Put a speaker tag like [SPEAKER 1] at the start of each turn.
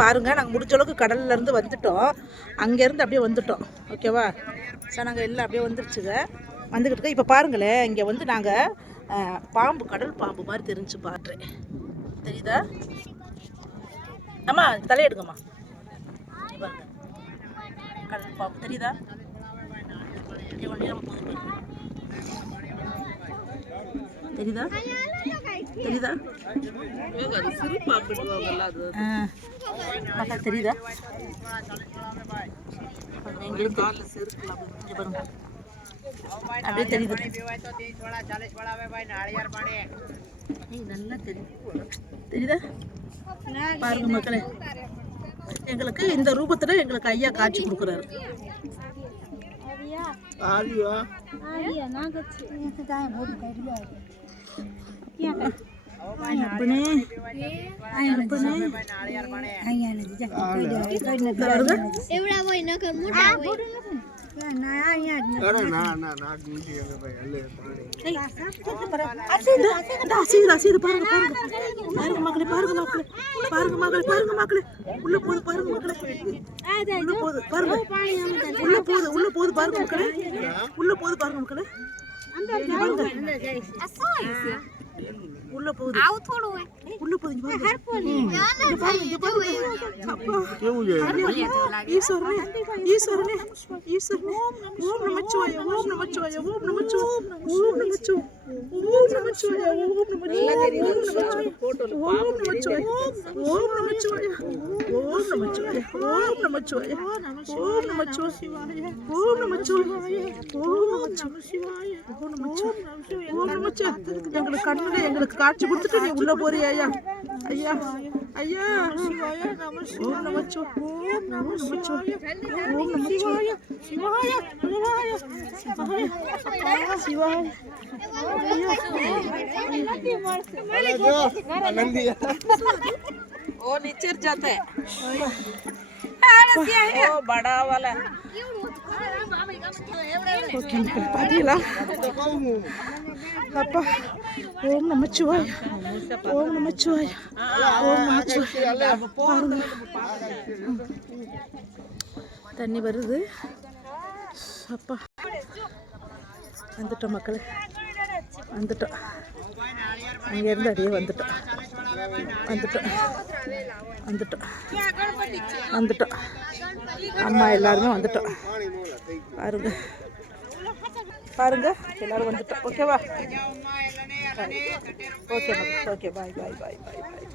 [SPEAKER 1] பாருங்கள் நாங்கள் முடிஞ்ச அளவுக்கு கடல்லேருந்து வந்துட்டோம். அங்கேருந்து அப்படியே வந்துட்டோம். ஓகேவா சார் நாங்கள் எல்லாம் அப்படியே வந்துருச்சுங்க. வந்துக்கிட்டு இருக்கோம். இப்போ பாருங்களேன் இங்கே வந்து நாங்கள் பாம்பு கடல் பாம்பு மாதிரி தெரிஞ்சு பாடுறேன் தெரியுதா? அம்மா தலையெடுங்கம்மா. பாருங்க. கடல் பாம்பு. தெரியுதா? தெரியுதா? தெரியுதா. பார்த்தா தெரியுதா? எங்களுக்கு அப்படியே தெரியுது. நல்லா தெரியுது. தெரியுதா? பாருங்க மக்களே. எங்களுக்கு இந்த ரூபத்துல எங்களுக்கு ஐயா காட்சி கொடுக்குறாரு.
[SPEAKER 2] ஆரியா?
[SPEAKER 1] அப்பனே அப்பனே பாருங்க மக்களே பாருங்க மக்களே பாருங்க மக்களே பாருங்க மக்களே உள்ள போது பாருங்க மக்களே உள்ள போது பாருங்க உள்ள போது உள்ள போது பாருங்க மக்களே உள்ள போது பாருங்க மக்களே அந்த பாருங்க உள்ள போகுது
[SPEAKER 3] ஆவு தோடு
[SPEAKER 1] உள்ள போகுது பாரு ஹர் போலி இங்க பாரு இங்க பாரு அப்பா
[SPEAKER 2] ஏவுயே
[SPEAKER 1] ஈஸ்வரனே ஈஸ்வரனே ஈஸ்வரனே ஓம் நமச்சிவாய ஓம் நமச்சிவாய ஓம் நமச்சிவாய ஓம் நமச்சிவாய ஓம் நமச்சிவாய ஓம் நமச்சிவாய ஓம் ஓம் நமச்சிவாய ஓம் நமச்சிவாய ஓம் நமச்சிவாய ஓம் நமச்சிவாய ஓம் நமச்சிவாய எங்களுக்கு கண்ணுல எங்களுக்கு காட்சி கொடுத்துட்டு நீ உள்ள போறியா ஐயா ஐயா ஐயா சிவாய நம ஓம் நமச்சிவாய ஓம் நம நமச்சிவாய ஓம் நமச்சிவாய சிவாய சிவாய சிவாய சிவாய
[SPEAKER 2] नंदी
[SPEAKER 1] वो नीचे जाते हैं वो बड़ा वाला ஓகே பாத்தீங்களா அப்பா ஓம் நமச்சிவாய். ஓம் நமச்சிவாய். ஓம் நமச்சிவாய். பாருங்க. தண்ணி வருது. அப்பா. வந்துட்டோம் மக்களே. வந்துட்டோம். அங்கேருந்து அப்படியே வந்துட்டோம். வந்துட்டோம். வந்துட்டோம். வந்துட்டோம். அம்மா எல்லாருமே வந்துட்டோம். பாருங்க. பாருங்க. எல்லாரும் வந்துட்டோம். ஓகேவா ஓகே ஓகே பாய் பாய் பாய் பாய் பாய்